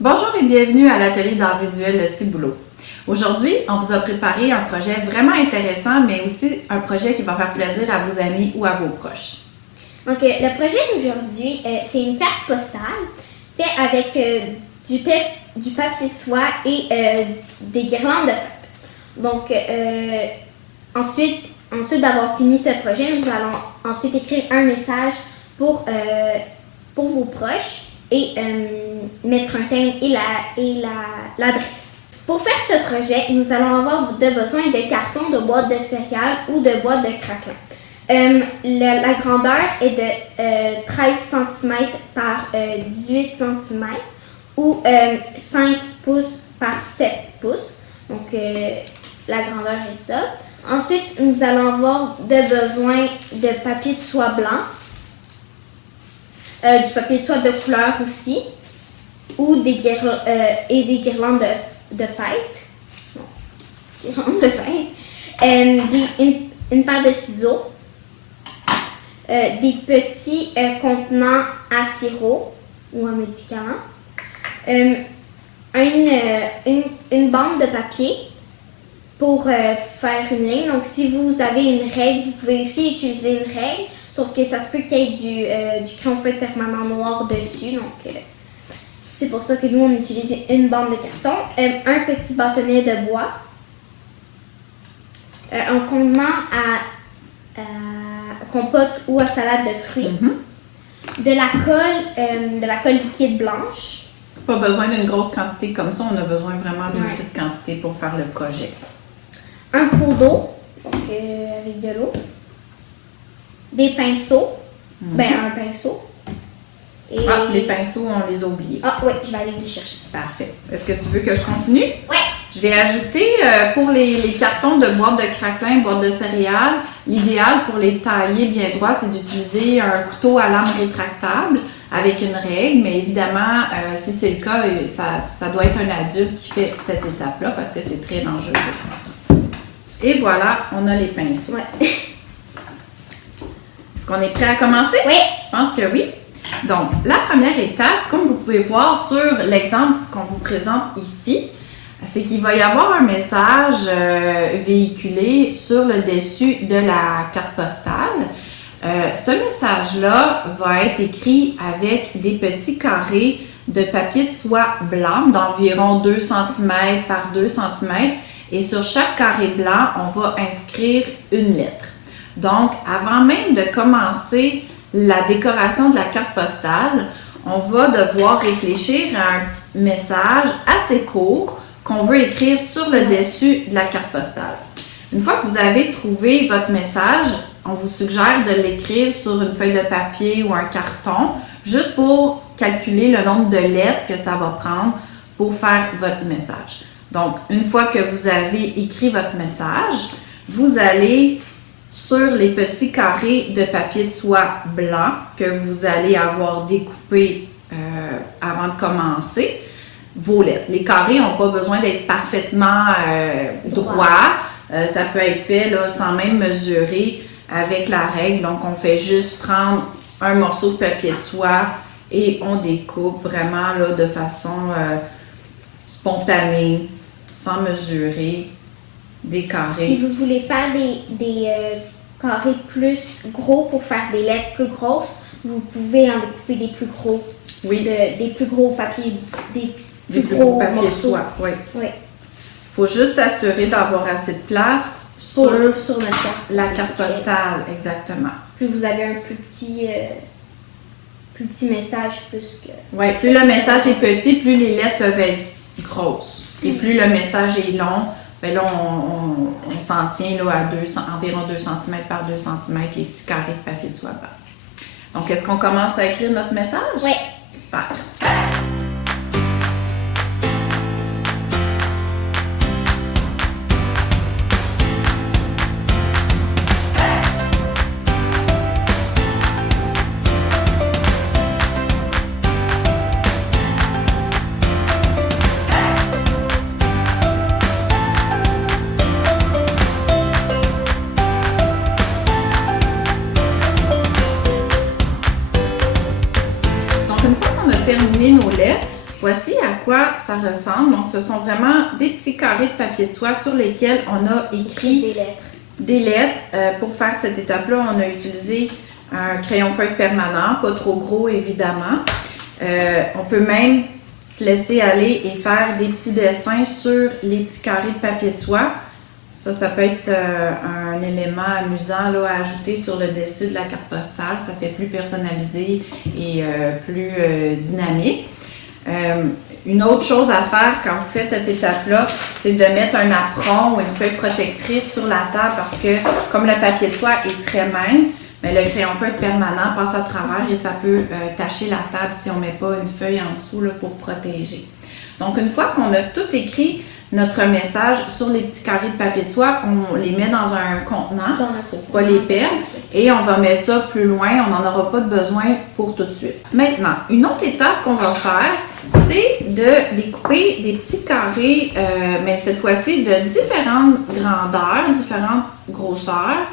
Bonjour et bienvenue à l'atelier d'art visuel Le Ciboulot. Aujourd'hui, on vous a préparé un projet vraiment intéressant, mais aussi un projet qui va faire plaisir à vos amis ou à vos proches. Donc, le projet d'aujourd'hui, c'est une carte postale faite avec du papier de soie et des guirlandes de fêtes. Donc, ensuite d'avoir fini ce projet, nous allons ensuite écrire un message pour vos proches et mettre un thème et l'adresse. Pour faire ce projet, nous allons avoir besoin de cartons, de boîtes de céréales ou de boîtes de craquelin. La grandeur est de 13 cm par 18 cm ou 5 pouces par 7 pouces. Donc, la grandeur est ça. Ensuite, nous allons avoir besoin de papier de soie blanc, du papier de soie de couleur aussi, ou des guirlandes de fête. Bon, guirlandes de fête. Une paire de ciseaux, des petits contenants à sirop ou à médicaments, une bande de papier pour faire une ligne. Donc, si vous avez une règle, vous pouvez aussi utiliser une règle, sauf que ça se peut qu'il y ait du crayon feuille permanent noir dessus. Donc, c'est pour ça que nous, on utilise une bande de carton, un petit bâtonnet de bois, un contenant à compote ou à salade de fruits, de la colle liquide blanche. Pas besoin d'une grosse quantité comme ça, on a besoin vraiment d'une petite quantité pour faire le projet. Un pot d'eau, donc avec de l'eau, des pinceaux, un pinceau. Et... Ah, les pinceaux, on les a oubliés. Ah oui, je vais aller les chercher. Parfait. Est-ce que tu veux que je continue? Oui. Je vais ajouter pour les cartons de boîtes de craquelin, boîtes de céréales, l'idéal pour les tailler bien droits, c'est d'utiliser un couteau à lame rétractable avec une règle, mais évidemment, si c'est le cas, ça doit être un adulte qui fait cette étape-là parce que c'est très dangereux. Et voilà, on a les pinceaux. Ouais. Est-ce qu'on est prêt à commencer? Oui. Je pense que oui. Donc, la première étape, comme vous pouvez voir sur l'exemple qu'on vous présente ici, c'est qu'il va y avoir un message véhiculé sur le dessus de la carte postale. Ce message-là va être écrit avec des petits carrés de papier de soie blanc d'environ 2 cm par 2 cm. Et sur chaque carré blanc, on va inscrire une lettre. Donc, avant même de commencer la décoration de la carte postale, on va devoir réfléchir à un message assez court qu'on veut écrire sur le dessus de la carte postale. Une fois que vous avez trouvé votre message, on vous suggère de l'écrire sur une feuille de papier ou un carton, juste pour calculer le nombre de lettres que ça va prendre pour faire votre message. Donc, une fois que vous avez écrit votre message, vous allez sur les petits carrés de papier de soie blanc que vous allez avoir découpés avant de commencer, vos lettres. Les carrés n'ont pas besoin d'être parfaitement droits. Ça peut être fait là, sans même mesurer avec la règle. Donc, on fait juste prendre un morceau de papier de soie et on découpe vraiment là, de façon spontanée, sans mesurer des carrés. Si vous voulez faire des carrés plus gros pour faire des lettres plus grosses, vous pouvez en découper des plus gros. Oui. Des plus gros papiers, des Des plus gros papiers de morceaux. soie, oui. Oui. Il faut juste s'assurer d'avoir assez de place Sur notre carte. la carte postale, exactement. Plus vous avez un plus petit message, plus que... Oui, plus le message est petit, plus les lettres peuvent être grosses. Et plus le message est long, bien là, on s'en tient là, à environ 2 cm par 2 cm, les petits carrés de papier de soie blanc. Donc, est-ce qu'on commence à écrire notre message? Oui. Super. terminé voici à quoi ça ressemble. Donc, ce sont vraiment des petits carrés de papier de soie sur lesquels on a écrit des lettres. Pour faire cette étape-là, on a utilisé un crayon feuille permanent, pas trop gros évidemment. On peut même se laisser aller et faire des petits dessins sur les petits carrés de papier de soie. Ça peut être un élément amusant là, à ajouter sur le dessus de la carte postale. Ça fait plus personnalisé et plus dynamique. Une autre chose à faire quand vous faites cette étape-là, c'est de mettre un apron ou une feuille protectrice sur la table parce que comme le papier de soie est très mince, bien, le crayon feuille permanent passe à travers et ça peut tacher la table si on ne met pas une feuille en dessous là, pour protéger. Donc, une fois qu'on a tout écrit notre message sur les petits carrés de papier de soie, on les met dans un contenant, pas les perdre, et on va mettre ça plus loin, on n'en aura pas de besoin pour tout de suite. Maintenant, une autre étape qu'on va faire, c'est de découper des petits carrés, mais cette fois-ci de différentes grandeurs, différentes grosseurs,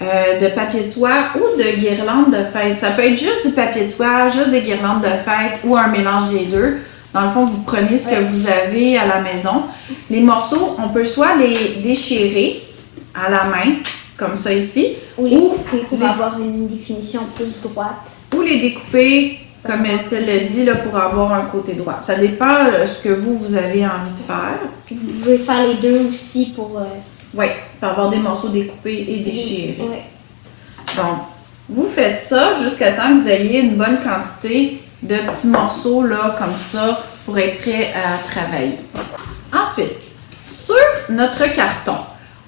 de papier de soie ou de guirlandes de fête. Ça peut être juste du papier de soie, juste des guirlandes de fête ou un mélange des deux. Dans le fond, vous prenez ce que vous avez à la maison. Les morceaux, on peut soit les déchirer à la main, comme ça ici, ou les couper pour avoir une définition plus droite. Ou les découper, comme Estelle l'a dit, là, pour avoir un côté droit. Ça dépend de ce que vous avez envie de faire. Vous pouvez faire les deux aussi pour... Oui, pour avoir des morceaux découpés et déchirés. Oui. Donc, vous faites ça jusqu'à temps que vous ayez une bonne quantité de petits morceaux là, comme ça pour être prêt à travailler. Ensuite, sur notre carton,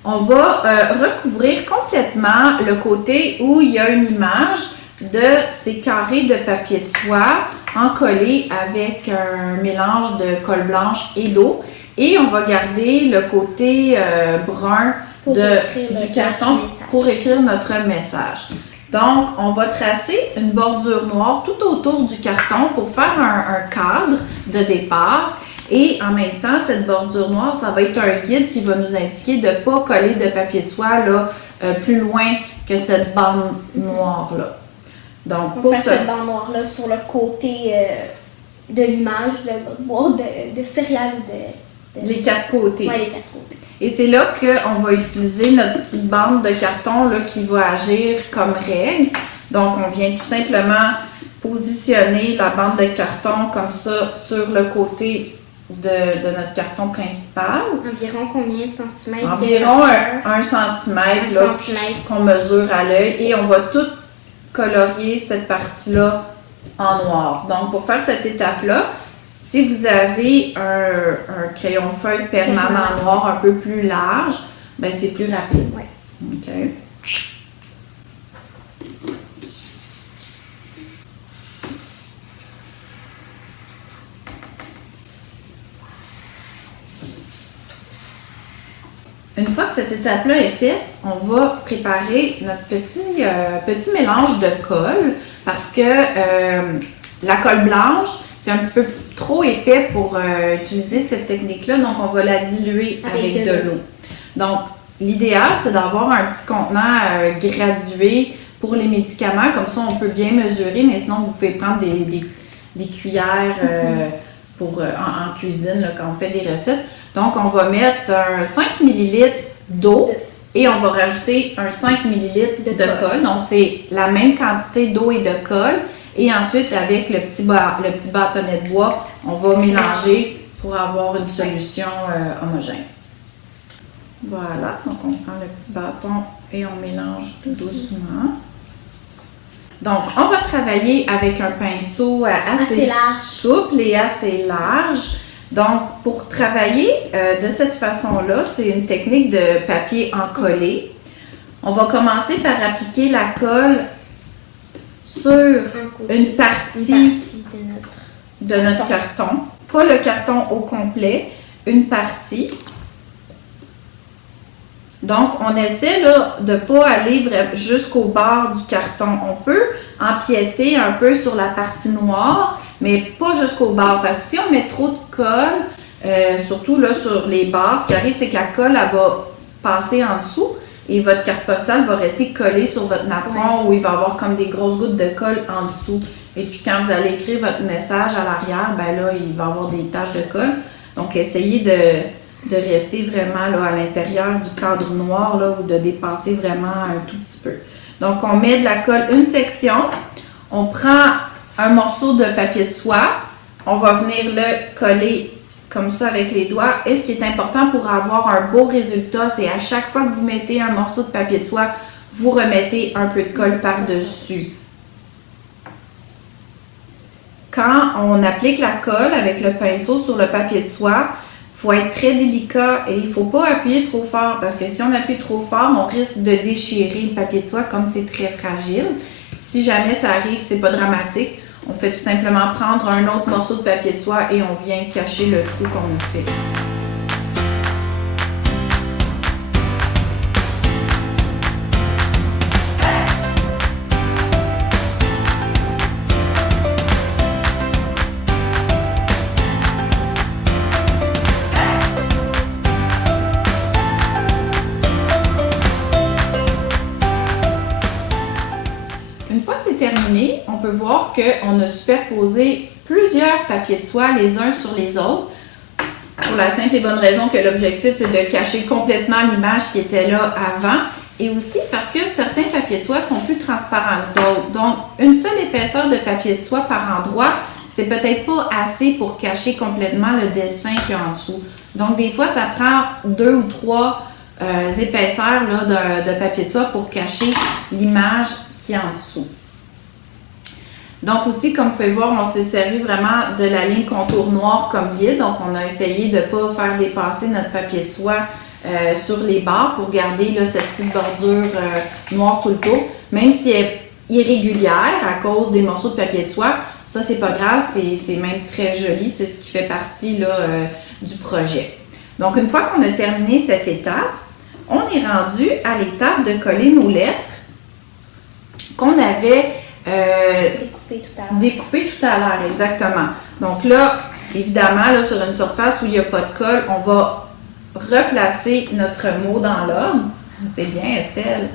on va recouvrir complètement le côté où il y a une image de ces carrés de papier de soie encollés avec un mélange de colle blanche et d'eau. Et on va garder le côté brun du carton pour écrire notre message. Donc, on va tracer une bordure noire tout autour du carton pour faire un cadre de départ. Et en même temps, cette bordure noire, ça va être un guide qui va nous indiquer de ne pas coller de papier de soie là, plus loin que cette bande noire-là. Donc, pour cette bande noire-là sur le côté de l'image, de votre boîte de céréales ou de... Les quatre côtés. Oui, les quatre côtés. Et c'est là qu'on va utiliser notre petite bande de carton là, qui va agir comme règle. Donc, on vient tout simplement positionner la bande de carton comme ça sur le côté de notre carton principal. Environ combien de centimètres? Environ 1 centimètre qu'on mesure à l'œil. Et on va tout colorier cette partie-là en noir. Donc, pour faire cette étape-là, si vous avez un crayon feuille permanent noir un peu plus large, ben c'est plus rapide. Oui. OK. Une fois que cette étape-là est faite, on va préparer notre petit mélange de colle parce que la colle blanche, c'est un petit peu trop épais pour utiliser cette technique-là, donc on va la diluer avec de l'eau. Donc, l'idéal, c'est d'avoir un petit contenant gradué pour les médicaments, comme ça on peut bien mesurer, mais sinon vous pouvez prendre des cuillères en cuisine là, quand on fait des recettes. Donc, on va mettre un 5 ml d'eau et on va rajouter un 5 ml de colle. Donc, c'est la même quantité d'eau et de colle. Et ensuite, avec le petit bâtonnet de bois, on va mélanger pour avoir une solution homogène. Voilà, donc on prend le petit bâton et on mélange doucement. Donc, on va travailler avec un pinceau assez souple et assez large. Donc, pour travailler de cette façon-là, c'est une technique de papier encollé. On va commencer par appliquer la colle sur une partie de notre carton. Pas le carton au complet, une partie. Donc, on essaie là, de ne pas aller jusqu'au bord du carton. On peut empiéter un peu sur la partie noire, mais pas jusqu'au bord. Parce que si on met trop de colle, surtout là, sur les bords, ce qui arrive, c'est que la colle, elle va passer en dessous et votre carte postale va rester collée sur votre napperon où il va y avoir comme des grosses gouttes de colle en dessous. Et puis quand vous allez écrire votre message à l'arrière, ben là, il va y avoir des taches de colle. Donc, essayez de rester vraiment là, à l'intérieur du cadre noir là, ou de dépasser vraiment un tout petit peu. Donc, on met de la colle une section. On prend un morceau de papier de soie. On va venir le coller comme ça avec les doigts. Et ce qui est important pour avoir un beau résultat, c'est à chaque fois que vous mettez un morceau de papier de soie, vous remettez un peu de colle par-dessus. Quand on applique la colle avec le pinceau sur le papier de soie, il faut être très délicat et il ne faut pas appuyer trop fort parce que si on appuie trop fort, on risque de déchirer le papier de soie comme c'est très fragile. Si jamais ça arrive, c'est pas dramatique. On fait tout simplement prendre un autre morceau de papier de soie et on vient cacher le trou qu'on a fait. Une fois que c'est terminé, on peut voir qu'on a superposé plusieurs papiers de soie les uns sur les autres pour la simple et bonne raison que l'objectif, c'est de cacher complètement l'image qui était là avant et aussi parce que certains papiers de soie sont plus transparents que d'autres. Donc, une seule épaisseur de papier de soie par endroit, c'est peut-être pas assez pour cacher complètement le dessin qu'il y a en dessous. Donc, des fois, ça prend 2 ou 3 épaisseurs là, de papier de soie pour cacher l'image qui est en dessous. Donc aussi, comme vous pouvez voir, on s'est servi vraiment de la ligne contour noir comme guide. Donc on a essayé de ne pas faire dépasser notre papier de soie sur les bords pour garder là, cette petite bordure noire tout le tour. Même si elle est irrégulière à cause des morceaux de papier de soie, ça c'est pas grave, c'est même très joli, c'est ce qui fait partie là, du projet. Donc une fois qu'on a terminé cette étape, on est rendu à l'étape de coller nos lettres qu'on avait découpé tout à l'heure, exactement. Donc là, évidemment, là, sur une surface où il n'y a pas de colle, on va replacer notre mot dans l'ordre. C'est bien, Estelle.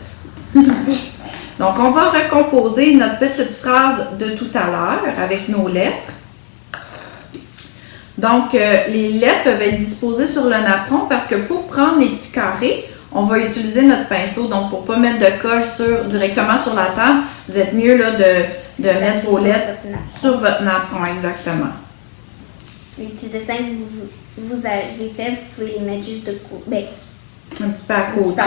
Donc, on va recomposer notre petite phrase de tout à l'heure avec nos lettres. Donc, les lettres peuvent être disposées sur le napperon parce que pour prendre les petits carrés, on va utiliser notre pinceau. Donc, pour ne pas mettre de colle directement sur la table, vous êtes mieux là, de mettre vos lettres sur votre napperon, exactement. Les petits dessins que vous avez faits, vous pouvez les mettre juste de côté. Un petit peu à côté.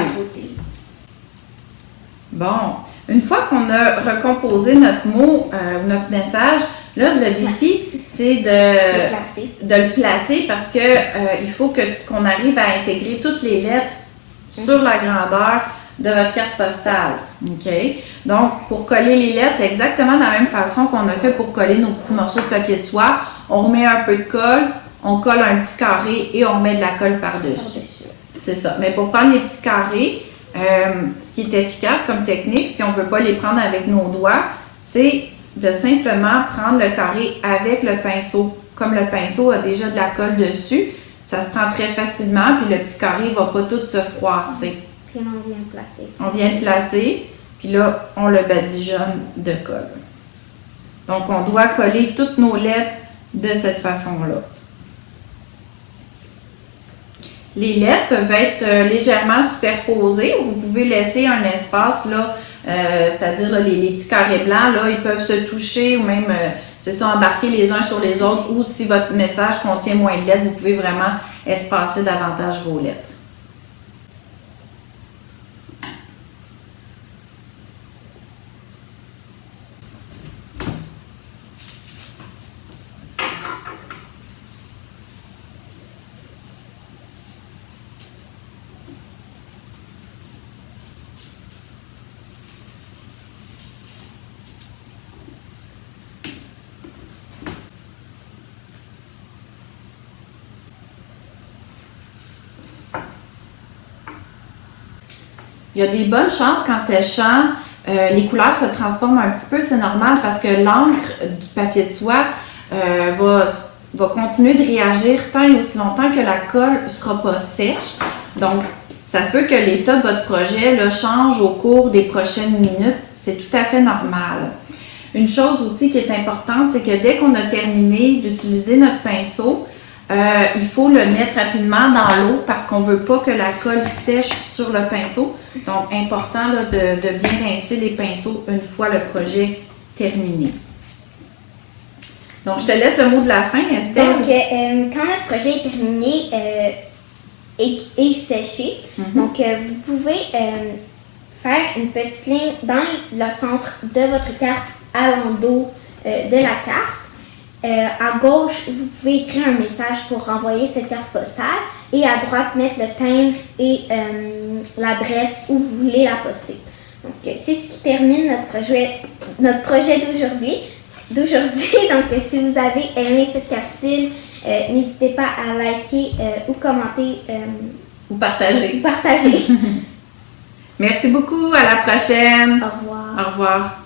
Bon, une fois qu'on a recomposé notre mot, notre message, là, le défi, c'est de le placer parce que il faut qu'on arrive à intégrer toutes les lettres sur la grandeur de votre carte postale. OK? Donc, pour coller les lettres, c'est exactement de la même façon qu'on a fait pour coller nos petits morceaux de papier de soie. On remet un peu de colle, on colle un petit carré et on met de la colle par-dessus. C'est ça. Mais pour prendre les petits carrés, ce qui est efficace comme technique, si on ne veut pas les prendre avec nos doigts, c'est de simplement prendre le carré avec le pinceau. Comme le pinceau a déjà de la colle dessus, ça se prend très facilement, puis le petit carré ne va pas tout se froisser. Puis là, on vient le placer. On vient le placer, puis là, on le badigeonne de colle. Donc, on doit coller toutes nos lettres de cette façon-là. Les lettres peuvent être légèrement superposées. Vous pouvez laisser un espace, là, c'est-à-dire là, les petits carrés blancs, là, ils peuvent se toucher ou même, c'est ça, embarquer les uns sur les autres. Ou si votre message contient moins de lettres, vous pouvez vraiment espacer davantage vos lettres. Il y a des bonnes chances qu'en séchant, les couleurs se transforment un petit peu. C'est normal parce que l'encre du papier de soie va continuer de réagir tant et aussi longtemps que la colle ne sera pas sèche. Donc, ça se peut que l'état de votre projet là, change au cours des prochaines minutes. C'est tout à fait normal. Une chose aussi qui est importante, c'est que dès qu'on a terminé d'utiliser notre pinceau, il faut le mettre rapidement dans l'eau parce qu'on ne veut pas que la colle sèche sur le pinceau. Donc, important là, de bien rincer les pinceaux une fois le projet terminé. Donc, je te laisse le mot de la fin, Estelle. Donc, quand notre projet est terminé et séché, donc vous pouvez faire une petite ligne dans le centre de votre carte à l'endos de la carte. À gauche, vous pouvez écrire un message pour renvoyer cette carte postale et à droite, mettre le timbre et l'adresse où vous voulez la poster. Donc, c'est ce qui termine notre projet d'aujourd'hui. Donc, si vous avez aimé cette capsule, n'hésitez pas à liker ou commenter. Ou partager. Partager. Merci beaucoup. À la prochaine. Au revoir. Au revoir.